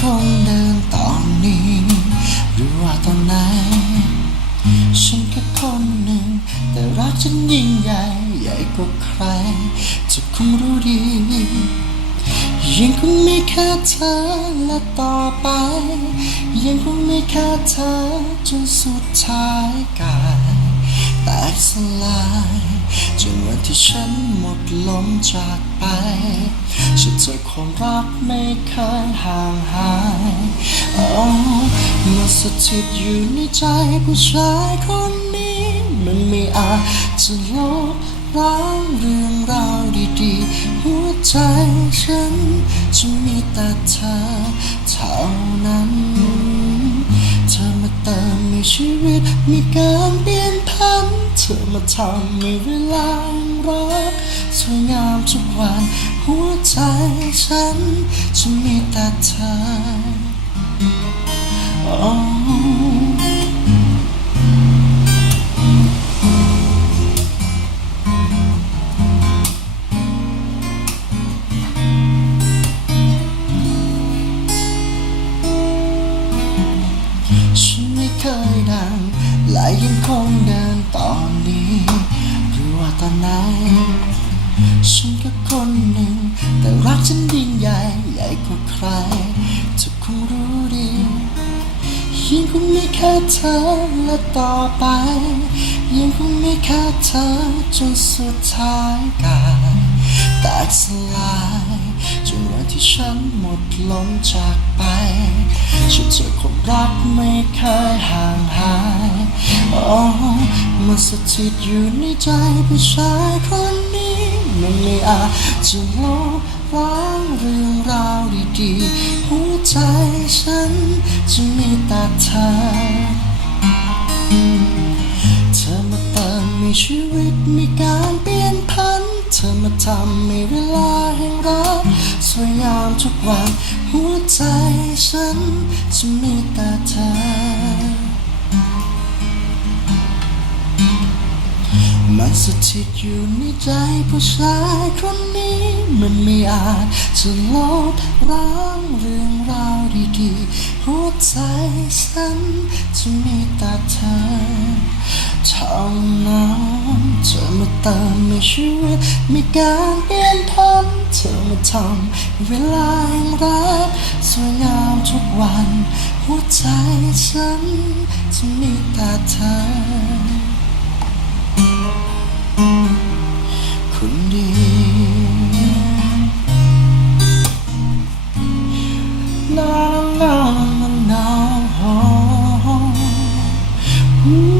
คงเดินตอนนี้หรือว่าตอนไหน ฉันแค่คนหนึ่ง แต่รักฉันยิ่งใหญ่ ใหญ่กว่าใครจะคงรู้ดี ยังคงมีแค่เธอและต่อไป ยังคงมีแค่เธอจนสุดท้ายกาย แตกสลายจนวันที่ฉันหมดลมจากไป ฉันเจอความรักไม่เคยห่างหายอ๋อมาสถิตอยู่ในใจผู้ชายคนนี้ มันไม่อาจจะลบล้างเรื่องราวดีๆ หัวใจฉันจะมีแต่เธอเท่านั้น เธอมาเติมในชีวิตมีการเปลี่ยน เธอมาทำให้เวลารักสวยงามทุกวัน หัวใจฉันจะมีแต่เธอ และยังคงเดินตอนนี้หรือว่าตอนไหนฉันก็คนหนึ่ง แต่รักฉันยิ่งใหญ่ใหญ่กว่าใครเธอคงรู้ดียังคงมีแค่เธอและต่อไป ยังคงมีแค่เธอจนสุดท้ายกายแตกสลายจนวันที่ฉันหมดลมจากไปฉันเจอความรักไม่เคยห่าง อ๋อมาสถิตอยู่ในใจผู้ชายคนนี้มันไม่อาจจะลบล้างเรื่องราวดีๆหัวใจฉันจะมีแต่เธอเธอมาเติมให้ชีวิตมีการเปลี่ยนพัน เธอมาทำให้เวลาแห่งรักสวยงามทุกวันหัวใจฉันจะมี ถิตอยู่ในใจผู้ชายคนนี้มันไม่อาจจะลบล้างเรื่องราวดีๆหัวใจฉันจะมีแต่เธอเท่านั้นเธอมาเติมในชีวิตมีการเปลี่ยนพันเธอมาทำเวลาแห่งรักสวยงามทุกวันหัวใจฉันจะมีแต่เธอ mm